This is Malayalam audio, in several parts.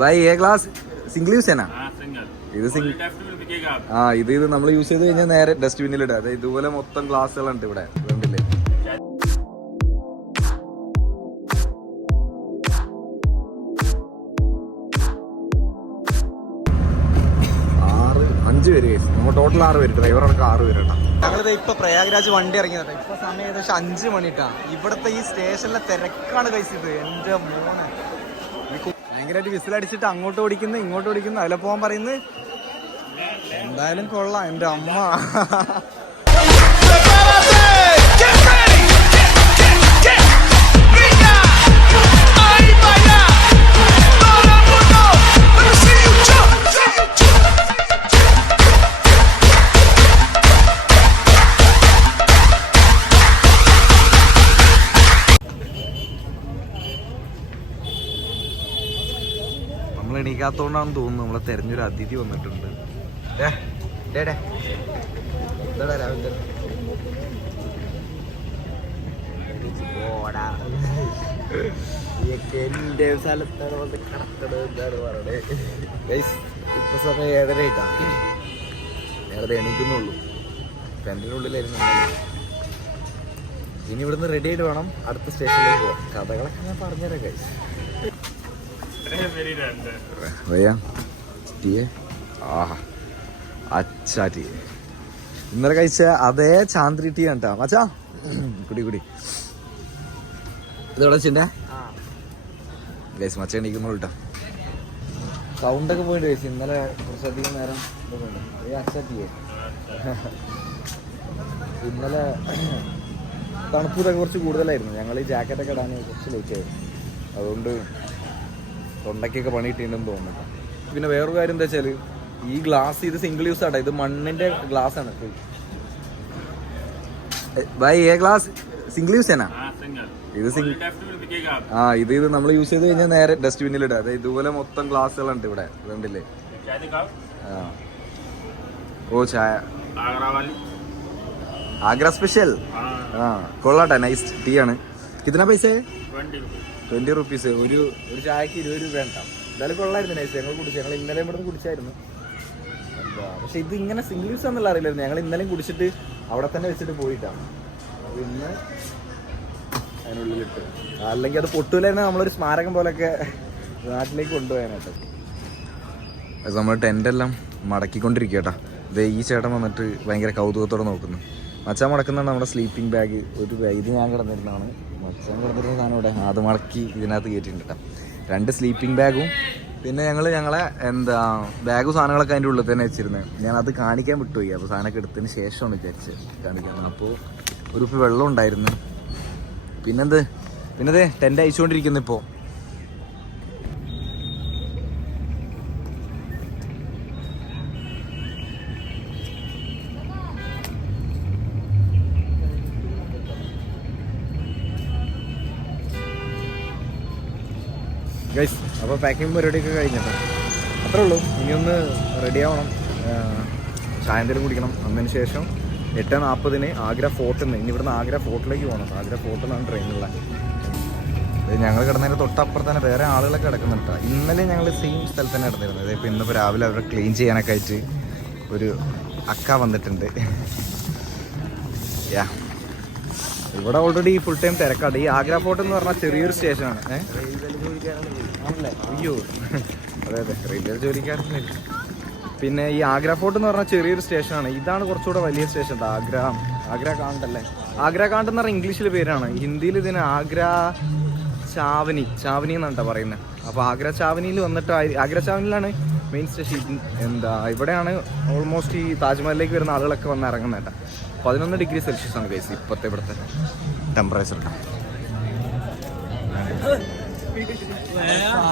भाई ये ग्लास सिंगल यूज है ना? ഇത് ഇത് നമ്മൾ യൂസ് ചെയ്ത് കഴിഞ്ഞാൽ നേരെ ഡസ്റ്റ്ബിന്നിൽ ഇടുക. അതായത് ഇതുപോലെ മൊത്തം ഗ്ലാസ്സുകളുണ്ട് ഇവിടെ, കണ്ടില്ലേ? 5 പേര് കേസ്, നമ്മൾ ടോട്ടൽ 6 പേര്, ഡ്രൈവറടക്കം 6 പേര് കേട്ടോ. ഞങ്ങളിത് ഇപ്പൊ പ്രയാഗ്രാജ് വണ്ടി ഇറങ്ങിയത്. ഇപ്പൊ സമയം ഏകദേശം 5 മണിട്ടാ. ഇവിടുത്തെ ഈ സ്റ്റേഷനിലെ തിരക്കാണ് കഴിച്ചത്. എന്റെ മോനെ ഭയങ്കരമായിട്ട് വിസിലടിച്ചിട്ട് അങ്ങോട്ട് ഓടിക്കുന്നു ഇങ്ങോട്ട് ഓടിക്കുന്നു, അതിലെ പോകാൻ പറയുന്നത്. എന്തായാലും കൊള്ളാം എന്റെ അമ്മ. നമ്മൾ എണീക്കാത്തോണ്ടാണെന്ന് തോന്നുന്നു. നമ്മളെ തെരഞ്ഞൊരു അതിഥി വന്നിട്ടുണ്ട്. രാവിലെ എന്റെ സ്ഥലത്താണ് വന്ന് കിടക്കണത് എന്താണ് പറയണേ. ഇപ്പൊ സമയം 7:30 നേരത്തെ എണീക്കുന്നുള്ളൂ. ടെന്റിന്റെ ഉള്ളിലായിരുന്നു. ഇനി ഇവിടുന്ന് റെഡി ആയിട്ട് വേണം അടുത്ത സ്റ്റേഷനിലേക്ക് പോവാം. കഥകളൊക്കെ ഞാൻ പറഞ്ഞുതരാം ഗൈസ്. भैया ടീ അച്ഛാ ടീ ഇന്നലെ കഴിച്ച അതേ ചാന്ദ്രി ടീ ആണ് കേട്ടോ മച്ചാ. കുടി ഇതോടെ വെച്ചിന്റെ ഗൈസ് മച്ച എണീക്കുന്നു കേട്ടോ. സൗണ്ടൊക്കെ പോയിട്ട് കഴിച്ചു ഇന്നലെ കുറച്ചധികം നേരം. അച്ഛാ ടീ ഇന്നലെ തണുപ്പൊക്കെ കുറച്ച് കൂടുതലായിരുന്നു. ഞങ്ങൾ ഈ ജാക്കറ്റൊക്കെ ഇടാൻ കുറച്ച് ലേറ്റ് ആയിരുന്നു. അതുകൊണ്ട് തൊണ്ടയ്ക്കൊക്കെ പണി കിട്ടിയിട്ടുണ്ടെന്ന് തോന്നുന്നു. പിന്നെ വേറൊരു കാര്യം എന്താ വെച്ചാൽ ഈ ഗ്ലാസ് ഇത് സിംഗിൾ യൂസ് ആട്ടോ. ഇത് മണ്ണിന്റെ ഗ്ലാസ് ആണ്. ഭായ് ഏ ഗ്ലാസ് സിംഗിൾ യൂസ് ആണ്. ഇത് നമ്മൾ യൂസ് ചെയ്ത് കഴിഞ്ഞാൽ നേരെ ഡസ്റ്റ്ബിന്നിൽ ഇടുക. അതായത് ഇതുപോലെ മൊത്തം ഗ്ലാസ്സുകളുണ്ട് ഇവിടെ, കണ്ടില്ലേ? ഓ ചായ ആഗ്ര സ്പെഷ്യൽ. കൊള്ളാട്ടെ, നൈസ് ടീ ആണ്. കിतना പൈസ? 20 റുപ്പീസ്. ഒരു ചായക്ക് 20 രൂപ ഉണ്ടാവും. എന്തായാലും കൊള്ളായിരുന്നു, നൈസ്. ഞങ്ങൾ കുടിച്ചു. ഞങ്ങൾ ഇന്നലെ ഇവിടെ നിന്ന് കുടിച്ചായിരുന്നു. പക്ഷെ ഇത് ഇങ്ങനെ സിംഗിൾ യൂസ് എന്നുള്ള അറിയില്ലായിരുന്നു. ഞങ്ങൾ ഇന്നലെയും കുടിച്ചിട്ട് അവിടെ തന്നെ വെച്ചിട്ട് പോയിട്ടാണ്. അത് ഇന്ന് അതിനുള്ളിലിട്ട്, അല്ലെങ്കിൽ അത് പൊട്ടൂലായിരുന്നു. നമ്മളൊരു സ്മാരകം പോലെയൊക്കെ നാട്ടിലേക്ക് കൊണ്ടുപോകാനായിട്ട്. അത് നമ്മൾ ടെൻ്റെല്ലാം മടക്കിക്കൊണ്ടിരിക്കുക കേട്ടോ. ഇത് ഈ ചേട്ടൻ വന്നിട്ട് ഭയങ്കര കൗതുകത്തോടെ നോക്കുന്നു. മച്ചാൻ മടക്കുന്നതാണ് നമ്മുടെ സ്ലീപ്പിംഗ് ബാഗ്. ഒരു ബാഗ് ഇത് ഞാൻ കിടന്നിരുന്നതാണ്. മച്ചാൻ കിടന്നിരുന്ന സാധനം ഇവിടെ അത് മടക്കി ഇതിനകത്ത് കയറ്റിയിട്ടുണ്ട് കേട്ടോ. 2 സ്ലീപ്പിംഗ് ബാഗും പിന്നെ ഞങ്ങളെ ബാഗും സാധനങ്ങളൊക്കെ അതിൻ്റെ ഉള്ളിൽ തന്നെ വെച്ചിരുന്നത്. ഞാനത് കാണിക്കാൻ വിട്ടുപോയി. അപ്പോൾ സാധനമൊക്കെ എടുത്തതിന് ശേഷമാണ് വിചാരിച്ച് കാണിക്കാൻ. അപ്പോൾ ഒരു കുപ്പി വെള്ളം ഉണ്ടായിരുന്നു. പിന്നെന്ത് ടെൻ്റ് അയച്ചുകൊണ്ടിരിക്കുന്നു ഇപ്പോൾ. ഗൈസ് അപ്പോൾ പാക്കിംഗ് പരിപാടിയൊക്കെ കഴിഞ്ഞിട്ടോ. അത്രേ ഉള്ളൂ. ഇനിയൊന്ന് റെഡി ആവണം, ചായ എന്തെങ്കിലും കുടിക്കണം. അതിന് ശേഷം 8:40 ആഗ്ര ഫോർട്ടിൽ നിന്ന്, ഇനി ഇവിടുന്ന് ആഗ്ര ഫോർട്ടിലേക്ക് പോകണം. ആഗ്ര ഫോർട്ടിൽ നിന്നാണ് ട്രെയിനുള്ളത്. ഞങ്ങൾ കിടന്നതിൻ്റെ തൊട്ടപ്പുറത്ത് തന്നെ വേറെ ആളുകളൊക്കെ കിടക്കുന്നുണ്ട്. ഇന്നലെ ഞങ്ങൾ സെയിം സ്ഥലത്ത് തന്നെ കിടന്നിരുന്നത്. ഇപ്പോൾ ഇന്നിപ്പോൾ രാവിലെ അവരെ ക്ലീൻ ചെയ്യാനൊക്കെ ആയിട്ട് ഒരു അക്ക വന്നിട്ടുണ്ട്. ഇവിടെ ഓൾറെഡി ഫുൾ ടൈം തിരക്കാണ്. ഈ ആഗ്ര ഫോർട്ട് എന്ന് പറഞ്ഞാൽ ചെറിയൊരു സ്റ്റേഷനാണ്. ആണല്ലേ? അയ്യോ അതെ റെയിൽവേ ജോലിക്കാരനില്ല. പിന്നെ ഈ ആഗ്ര ഫോർട്ട് എന്ന് പറഞ്ഞാൽ ചെറിയൊരു സ്റ്റേഷനാണ്. ഇതാണ് കുറച്ചുകൂടെ വലിയ സ്റ്റേഷൻ. ആഗ്ര കാണ്ടല്ലേ? ആഗ്ര കാണ്ട് എന്ന് പറഞ്ഞാൽ ഇംഗ്ലീഷിൽ പേരാണ്. ഹിന്ദിയിൽ ഇതിന് ആഗ്ര ചാവനി എന്നാണ് പറയുന്നത്. അപ്പോൾ ആഗ്ര ചാവനിയിൽ വന്നിട്ട് ആഗ്ര ചാവനിയിലാണ് മെയിൻ സ്റ്റേഷൻ. ഇവിടെയാണ് ഓൾമോസ്റ്റ് ഈ താജ്മഹലിലേക്ക് വരുന്ന ആളുകളൊക്കെ വന്ന് ഇറങ്ങുന്നത് കേട്ടോ. 11 ഡിഗ്രി സെൽഷ്യസ് ആണ് ഗൈസ് ഇപ്പോഴത്തെ ഇവിടുത്തെ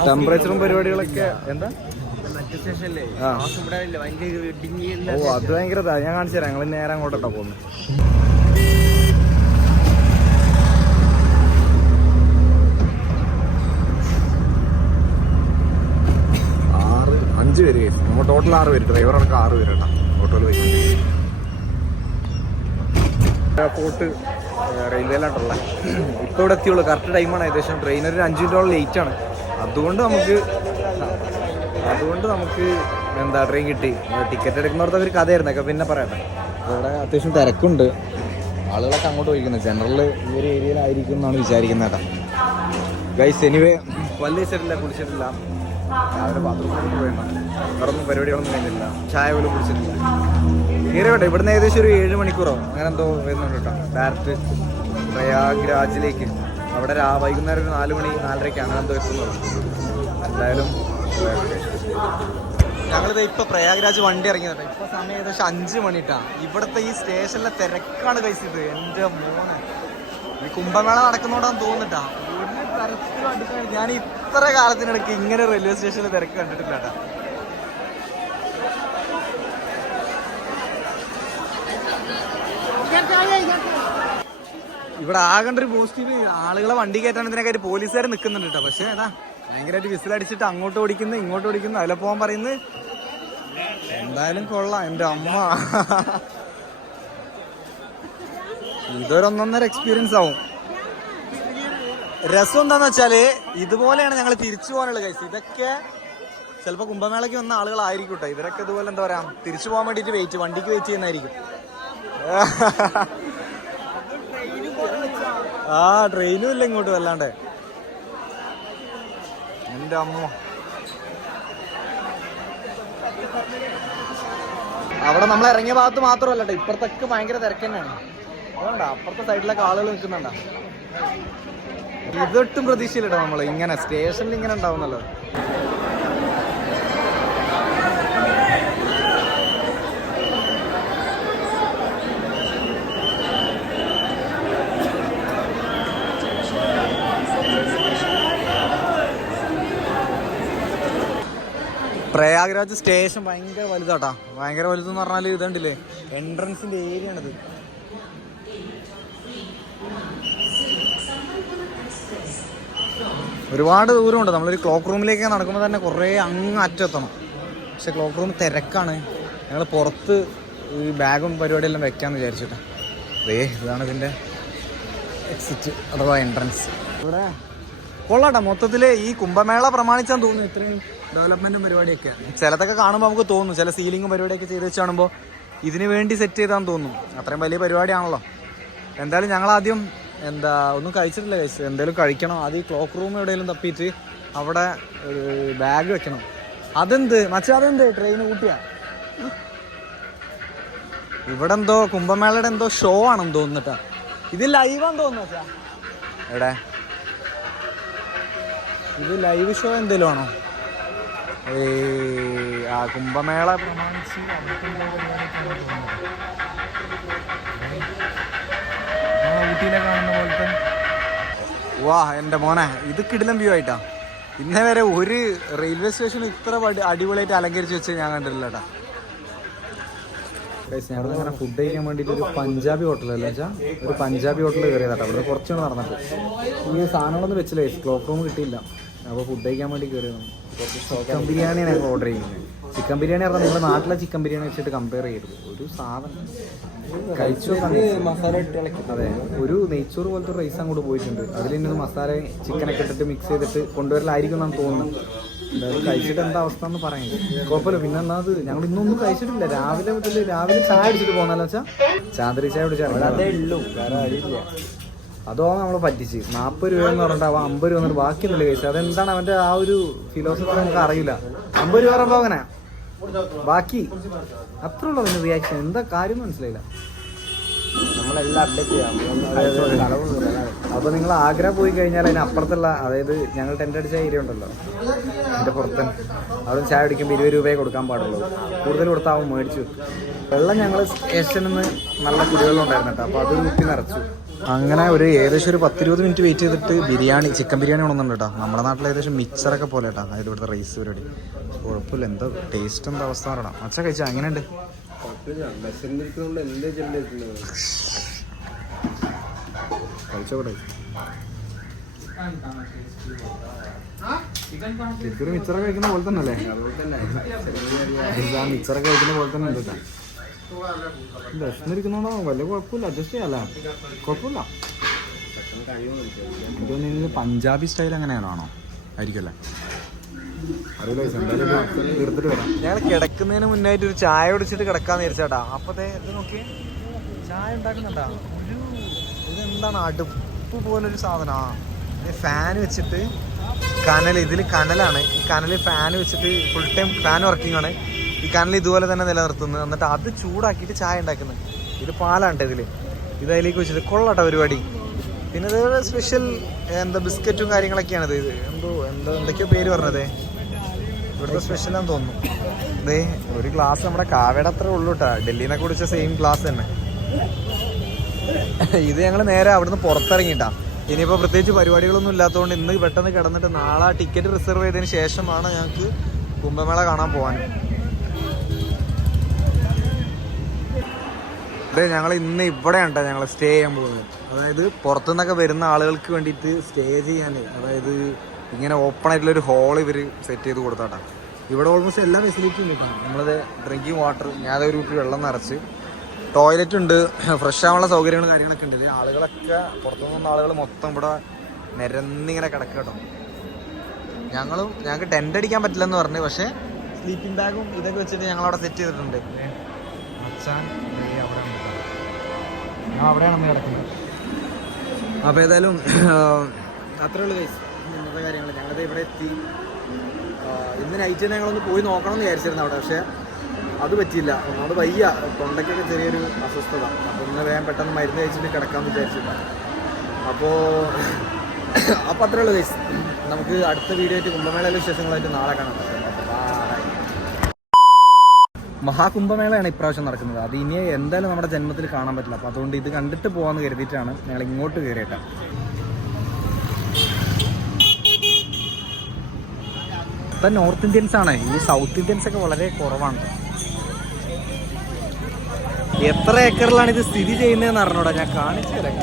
ടെമ്പറേച്ചറും പരിപാടികളൊക്കെ. എന്താ ഓ അത് ഭയങ്കര ഞാൻ കാണിച്ചു തരാം. ഞങ്ങൾ നേരെ അങ്ങോട്ടോ പോകുന്നു. 5 പേര് കേസ്, നമ്മൾ ടോട്ടൽ 6 പേര്, ഡ്രൈവറടക്കം 6 പേര് കേട്ടോ ഓട്ടോയിൽ പോയിട്ടുണ്ട്. ഫോർട്ട് റെയിൽവേയിലായിട്ടുള്ള ഇപ്പോൾ ഇവിടെ എത്തിയുള്ളൂ. കറക്റ്റ് ടൈമാണ്. ഏകദേശം ട്രെയിൻ ഒരു 5 മിനിറ്റോളം ലേറ്റ് ആണ്. അതുകൊണ്ട് നമുക്ക് അതുകൊണ്ട് നമുക്ക് എന്താ ട്രെയിൻ കിട്ടി. ടിക്കറ്റ് എടുക്കുന്നവർക്ക് ഒരു കഥയായിരുന്നൊക്കെ പിന്നെ പറയട്ടെ. ഇവിടെ അത്യാവശ്യം തിരക്കുണ്ട്, ആളുകളൊക്കെ അങ്ങോട്ട് പോയിരിക്കുന്നത്. ജനറൽ ഈ ഒരു ഏരിയയിലായിരിക്കും എന്നാണ് വിചാരിക്കുന്നത് കേട്ടോ. ഗൈസ് എനിവേ പല്ല് വെച്ചിട്ടില്ല, കുടിച്ചിട്ടില്ല, രാവിലെ ബാത്റൂമിലേക്ക് പോയണം, വേറൊന്നും പരിപാടികളൊന്നും കഴിഞ്ഞില്ല, ചായ പോലും കുടിച്ചിട്ടില്ല. കയറിയോട്ടെ. ഇവിടുന്ന് ഏകദേശം ഒരു 7 മണിക്കൂറോ അങ്ങനെ എന്തോ വരുന്നുണ്ട് കേട്ടോ ഡയറക്റ്റ് പ്രയാഗ്രാജിലേക്ക്. അവിടെ വൈകുന്നേരം ഒരു 4 മണി 4:30 അങ്ങനെ എന്തോ എത്തുന്നുള്ളൂ. എന്തായാലും ഞങ്ങളിത് ഇപ്പോൾ പ്രയാഗ്രാജ് വണ്ടി ഇറങ്ങിയത്. ഇപ്പോൾ സമയം ഏകദേശം 5 മണിട്ടാ. ഇവിടുത്തെ ഈ സ്റ്റേഷനിലെ തിരക്കാണ് കഴിച്ചത്. എൻ്റെ മോനെ, ഈ കുംഭമേള നടക്കുന്നോണ്ടാന്ന് തോന്നിട്ടാ. ഒരു തരത്തിലും അടുക്കാൻ ഞാൻ ഇത്ര കാലത്തിനിടയ്ക്ക് ഇങ്ങനെ റെയിൽവേ സ്റ്റേഷനിൽ തിരക്ക് കണ്ടിട്ടില്ല കേട്ടാ. ഇവിടെ ആകേണ്ട ഒരു പോസിറ്റീവ്, ആളുകളെ വണ്ടി കയറ്റാൻ ഇതിനൊക്കെ പോലീസുകാർ നിൽക്കുന്നുണ്ട് കേട്ടോ. പക്ഷേ ഏതാ ഭയങ്കരമായിട്ട് വിസിലടിച്ചിട്ട് അങ്ങോട്ട് ഓടിക്കുന്നു ഇങ്ങോട്ട് ഓടിക്കുന്നു, അതിലെ പോകാൻ പറയുന്നത്. എന്തായാലും കൊള്ളാം എൻ്റെ അമ്മ. ഇതൊരൊന്നൊന്നര എക്സ്പീരിയൻസ് ആവും. രസം എന്താന്ന് വെച്ചാല് ഇതുപോലെയാണ് ഞങ്ങൾ തിരിച്ചു പോകാനുള്ള കേസ്. ഇതൊക്കെ ചിലപ്പോൾ കുംഭമേളയ്ക്ക് വന്ന ആളുകളായിരിക്കും കേട്ടോ. ഇവരൊക്കെ ഇതുപോലെ എന്താ പറയാ തിരിച്ചു പോകാൻ വേണ്ടിയിട്ട് വണ്ടിക്ക് വെയിറ്റ് ചെയ്യുന്നതായിരിക്കും. ആ ട്രെയിനും ഇല്ല ഇങ്ങോട്ട് വല്ലാണ്ട്. എൻ്റെ അമ്മ, അവിടെ നമ്മൾ ഇറങ്ങിയ ഭാഗത്ത് മാത്രമല്ല കേട്ടോ, ഇപ്പുറത്തൊക്കെ ഭയങ്കര തിരക്ക് തന്നെയാണ്. അതുകൊണ്ടാ അപ്പുറത്തെ സൈഡിലൊക്കെ ആളുകൾ നിൽക്കുന്നുണ്ടാ. ഇതൊട്ടും പ്രതീക്ഷയില്ലട്ടോ നമ്മൾ ഇങ്ങനെ സ്റ്റേഷനിൽ ഇങ്ങനെ ഉണ്ടാവുന്നല്ലോ. പ്രയാഗ്രാജ് സ്റ്റേഷൻ ഭയങ്കര വലുതാട്ടാ. ഭയങ്കര വലുതെന്ന് പറഞ്ഞാൽ ഇതുണ്ടല്ലേ എൻട്രൻസിന്റെ ഏരിയ ആണിത്. ഒരുപാട് ദൂരമുണ്ട്. നമ്മളൊരു ക്ലോക്ക് റൂമിലേക്ക് നടക്കുമ്പോൾ തന്നെ കുറേ അങ്ങ് അറ്റെത്തണം. പക്ഷെ ക്ലോക്ക് റൂം തിരക്കാണ്. ഞങ്ങൾ പുറത്ത് ഈ ബാഗും പരിപാടിയെല്ലാം വെക്കാമെന്ന് വിചാരിച്ചിട്ടാ. ഇതാണ് ഇതിൻ്റെ എക്സിറ്റ് അഥവാ എൻട്രൻസ്. ഇവിടെ കൊള്ളാട്ടാ. മൊത്തത്തിൽ ഈ കുംഭമേള പ്രമാണിച്ചാന്ന് തോന്നുന്നു ഇത്രയും ഡെവലപ്മെൻറ്റും പരിപാടിയൊക്കെ. ചിലതൊക്കെ കാണുമ്പോൾ നമുക്ക് തോന്നും, ചില സീലിങ്ങും പരിപാടിയൊക്കെ ചെയ്ത് വെച്ച് കാണുമ്പോൾ ഇതിന് വേണ്ടി സെറ്റ് ചെയ്താന്ന് തോന്നും. അത്രയും വലിയ പരിപാടിയാണല്ലോ. എന്തായാലും ഞങ്ങളാദ്യം ഒന്നും കഴിച്ചിട്ടില്ല കഴിച്ചത്. എന്തായാലും കഴിക്കണം. അത് ഈ ക്ലോക്ക് റൂം എവിടെയെങ്കിലും തപ്പിയിട്ട് അവിടെ ബാഗ് വെക്കണം. അതെന്ത് മച്ചാ, അതെന്ത് ട്രെയിൻ കൂട്ടിയാ? ഇവിടെ എന്തോ കുംഭമേളയുടെ എന്തോ ഷോ ആണെന്ന് തോന്നുന്നിട്ടാ. ഇത് ലൈവാന്ന് തോന്നുന്നു മച്ചാ. എവിടെ ഇത് ലൈവ് ഷോ എന്തെങ്കിലും ആണോ? ആ കുംഭമേള പ്രമാണിച്ച് ഊട്ടിയിലെ കാണുന്ന പോലത്തെ. വാ എൻ്റെ മോനെ, ഇത് കിടിലം വ്യൂ ആയിട്ടാ. ഇന്നേ വരെ ഒരു റെയിൽവേ സ്റ്റേഷൻ ഇത്ര അടിപൊളിയായിട്ട് അലങ്കരിച്ച് വെച്ച് ഞാൻ കണ്ടിട്ടില്ല കേട്ടാ. ഞങ്ങളിങ്ങനെ ഫുഡ് കഴിക്കാൻ വേണ്ടിയിട്ട് ഒരു പഞ്ചാബി ഹോട്ടലല്ലേ വെച്ചാൽ ഒരു പഞ്ചാബി ഹോട്ടലിൽ കയറിയതാട്ടോ. അവിടെ കുറച്ചുകൂടെ നടന്നിട്ട് ഈ സാധനങ്ങളൊന്നും വെച്ചില്ലേ, ക്ലോക്ക് റൂം കിട്ടിയില്ല. അപ്പോൾ ഫുഡ് കഴിക്കാൻ വേണ്ടി കയറിയതാണ്. ചിക്കൻ ബിരിയാണിയാണ് ഞങ്ങൾ ഓർഡർ ചെയ്യുന്നത്. ചിക്കൻ ബിരിയാണി പറഞ്ഞാൽ നിങ്ങളുടെ നാട്ടിലെ ചിക്കൻ ബിരിയാണി വെച്ചിട്ട് കമ്പയർ ചെയ്യരുത്. ഒരു സാധനം കഴിച്ചു മസാല ഇട്ട്. അതെ, ഒരു നെയ്ച്ചോറ് പോലത്തെ റൈസ് അങ്ങോട്ട് പോയിട്ടുണ്ട്. അതിൽ നിന്ന് മസാല ചിക്കനൊക്കെ ഇട്ടിട്ട് മിക്സ് ചെയ്തിട്ട് കൊണ്ടുവരലായിരിക്കും എന്നാണ് തോന്നുന്നത്. എന്തായാലും കഴിച്ചിട്ട് എന്താ അവസ്ഥ എന്ന് പറയുന്നത്. കുഴപ്പമില്ല. പിന്നെ എന്നാത് ഞങ്ങൾ ഇന്നൊന്നും കഴിച്ചിട്ടില്ല. രാവിലെ ചായ അടിച്ചിട്ട് പോകുന്നല്ലോ വെച്ചാൽ ചാന്ദ്രി ചായ കുടിച്ചാൽ അതേ ഉള്ളൂ, വേറെ അറിയില്ല. അതോ നമ്മളെ പറ്റിച്ച് 40 രൂപ എന്ന് പറഞ്ഞിട്ട് അവൻ 50 രൂപ എന്നിട്ട് ബാക്കിയൊന്നുമില്ല കഴിച്ചത്. അതെന്താണ് അവൻ്റെ ആ ഒരു ഫിലോസഫി നമുക്ക് അറിയില്ല. 50 രൂപ പറയുമ്പോൾ അങ്ങനെ ബാക്കി അത്ര ഉള്ളൂ. അതിന് റിയാക്ഷൻ എന്താ കാര്യം മനസ്സിലായില്ല. നമ്മളെല്ലാം അപ്ഡേറ്റ് ചെയ്യാം. അപ്പോൾ നിങ്ങൾ ആഗ്ര പോയി കഴിഞ്ഞാൽ അതിന് അപ്പുറത്തുള്ള, അതായത് ഞങ്ങൾ ടെൻ്റ് അടിച്ച ഏരിയ ഉണ്ടല്ലോ അതിൻ്റെ പുറത്ത്, അവിടെ ചായ കുടിക്കുമ്പോൾ 20 രൂപയെ കൊടുക്കാൻ പാടുള്ളൂ. കൂടുതൽ കൊടുത്താവും മേടിച്ചു. വെള്ളം ഞങ്ങൾ സ്റ്റേഷനിൽ നിന്ന് നല്ല കുടിവെള്ളം ഉണ്ടായിരുന്നു കേട്ടോ. അപ്പോൾ അതൊരു കുത്തി നിറച്ചു. അങ്ങനെ ഏകദേശം ഒരു 10-20 മിനിറ്റ് വെയിറ്റ് ചെയ്തിട്ട് ബിരിയാണി, ചിക്കൻ ബിരിയാണി കൊണ്ടുവന്നുണ്ട് കേട്ടോ. നമ്മുടെ നാട്ടിൽ ഏകദേശം മിക്സറൊക്കെ പോലെ കേട്ടോ. അതായത് ഇവിടുത്തെ റൈസ് പരിപാടി കുഴപ്പമില്ല. എന്താ ടേസ്റ്റ് എന്താ അവസ്ഥ പറയണം. അച്ഛൻ കഴിച്ചാൽ അങ്ങനെയുണ്ട്. കഴിച്ചോട്ടെ. ശരിക്കും മിക്സറൊക്കെ കഴിക്കുന്ന പോലെ തന്നെ അല്ലേ? മിക്സറൊക്കെ കഴിക്കുന്ന പോലെ തന്നെ ഉണ്ട് കേട്ടോ. വിശന്നിരിക്കുന്നോണ്ടോ വലിയ കുഴപ്പമില്ല, അഡ്ജസ്റ്റ് ചെയ്യാല്ലേ, കുഴപ്പമില്ല. ഇതൊന്നും പഞ്ചാബി സ്റ്റൈൽ അങ്ങനെയാണോ? ആയിരിക്കുമല്ലേ. അറിയില്ല എന്തായാലും തീർത്തിട്ട് വരാം. ഞങ്ങൾ കിടക്കുന്നതിന് മുന്നായിട്ട് ഒരു ചായ കുടിച്ചിട്ട് കിടക്കാന്ന് വിചാരിച്ചാട്ടാ. അപ്പത്തെ ഇത് നോക്കി ചായ ഉണ്ടാക്കുന്നുണ്ടാ. ഒരു ഇതെന്താണ് അടുപ്പ് പോലൊരു സാധനമാണ്. ഫാൻ വെച്ചിട്ട് കനൽ, ഇതിൽ കനലാണ്. ഈ കനൽ ഫാൻ വെച്ചിട്ട് ഫുൾ ടൈം ഫാൻ വർക്കിംഗ് ആണ്. ഈ കനൽ ഇതുപോലെ തന്നെ നിലനിർത്തുന്നത്. എന്നിട്ട് അത് ചൂടാക്കിയിട്ട് ചായ ഉണ്ടാക്കുന്നത്. ഇത് പാലാണ് ഇതിൽ. ഇത് അതിലേക്ക് വെച്ചിട്ട് കൊള്ളാട്ട പരിപാടി. പിന്നെ ഇത് സ്പെഷ്യൽ എന്താ ബിസ്ക്കറ്റും കാര്യങ്ങളൊക്കെയാണിത്. ഇത് എന്തൊക്കെയോ പേര് പറഞ്ഞത് ഇവിടുത്തെ സ്പെഷ്യലാന്ന് തോന്നുന്നു. ഇതേ ഒരു ഗ്ലാസ് നമ്മുടെ കാവയുടെ അത്ര ഉള്ളൂ കേട്ടാ. ഡൽഹിയിൽ നിന്നൊക്കെ കുടിച്ച സെയിം ഗ്ലാസ് തന്നെ. ഇത് ഞങ്ങൾ നേരെ അവിടുന്ന് പുറത്തിറങ്ങിയിട്ടാ. ഇനിയിപ്പോൾ പ്രത്യേകിച്ച് പരിപാടികളൊന്നും ഇല്ലാത്തതുകൊണ്ട് ഇന്ന് പെട്ടെന്ന് കിടന്നിട്ട് നാളെ ടിക്കറ്റ് റിസർവ് ചെയ്തതിന് ശേഷമാണ് ഞങ്ങൾക്ക് കുംഭമേള കാണാൻ പോകാൻ. അതെ, ഞങ്ങൾ ഇന്ന് ഇവിടെയാണ് ഞങ്ങൾ സ്റ്റേ ചെയ്യാൻ പോകുന്നത്. അതായത് പുറത്തുനിന്നൊക്കെ വരുന്ന ആളുകൾക്ക് വേണ്ടിയിട്ട് സ്റ്റേ ചെയ്യാൻ, അതായത് ഇങ്ങനെ ഓപ്പൺ ആയിട്ടുള്ളൊരു ഹോൾ ഇവർ സെറ്റ് ചെയ്ത് കൊടുത്താട്ടാ. ഇവിടെ ഓൾമോസ്റ്റ് എല്ലാ ഫെസിലിറ്റിയും കിട്ടാം. നമ്മളത് ഡ്രിങ്കിങ് വാട്ടർ, ഞാൻ ഒരു കുപ്പി വെള്ളം നിറച്ച്, ടോയ്ലറ്റ് ഉണ്ട്, ഫ്രഷ് ആവാനുള്ള സൗകര്യങ്ങളും കാര്യങ്ങളൊക്കെ ഉണ്ട്. ആളുകളൊക്കെ പുറത്തുനിന്ന് ആളുകൾ മൊത്തം ഇവിടെ നിരന്നിങ്ങനെ കിടക്കുക കേട്ടോ. ഞങ്ങൾക്ക് ടെൻ്റ് അടിക്കാൻ പറ്റില്ലെന്ന് പറഞ്ഞു. പക്ഷേ സ്ലീപ്പിംഗ് ബാഗും ഇതൊക്കെ വെച്ചിട്ട് ഞങ്ങളവിടെ സെറ്റ് ചെയ്തിട്ടുണ്ട്. അച്ഛൻ അവിടെയാണ് കിടക്കുന്നത്. അപ്പോൾ ഏതായാലും അത്രേ ഉള്ളൂ ഗൈസ് ഇന്നത്തെ കാര്യങ്ങൾ. ഞങ്ങളത് ഇവിടെ എത്തി. ഇന്ന് നൈറ്റ് തന്നെ ഞങ്ങളൊന്ന് പോയി നോക്കണം എന്ന് വിചാരിച്ചിരുന്നു അവിടെ. പക്ഷേ അത് പറ്റിയില്ല. ഒന്നാമത് വയ്യ, തൊണ്ടയ്ക്കൊക്കെ ചെറിയൊരു അസ്വസ്ഥത. അപ്പോൾ ഇന്ന് വേഗം പെട്ടെന്ന് മരുന്ന് കഴിച്ചിട്ട് കിടക്കാമെന്ന് വിചാരിച്ചില്ല. അപ്പോൾ അത്രേ ഉള്ളൂ ഗൈസ്. നമുക്ക് അടുത്ത വീഡിയോ ആയിട്ട് കുംഭമേളയിലെ വിശേഷങ്ങളായിട്ട് നാളെ കാണാം. മഹാകുംഭമേളയാണ് ഇപ്രാവശ്യം നടക്കുന്നത്. അത് ഇനി എന്തായാലും നമ്മുടെ ജന്മത്തിൽ കാണാൻ പറ്റില്ല. അപ്പോൾ അതുകൊണ്ട് ഇത് കണ്ടിട്ട് പോകാമെന്ന് കരുതിയിട്ടാണ് ഞങ്ങൾ ഇങ്ങോട്ട് കയറിയിട്ടാണ്. ഇപ്പം നോർത്ത് ഇന്ത്യൻസ് ആണ്, ഈ സൗത്ത് ഇന്ത്യൻസ് ഒക്കെ വളരെ കുറവാണ്. എത്ര ഏക്കറിലാണ് ഇത് സ്ഥിതി ചെയ്യുന്നതെന്ന് അറിഞ്ഞൂടാ. ഞാൻ കാണിച്ചു തരാം.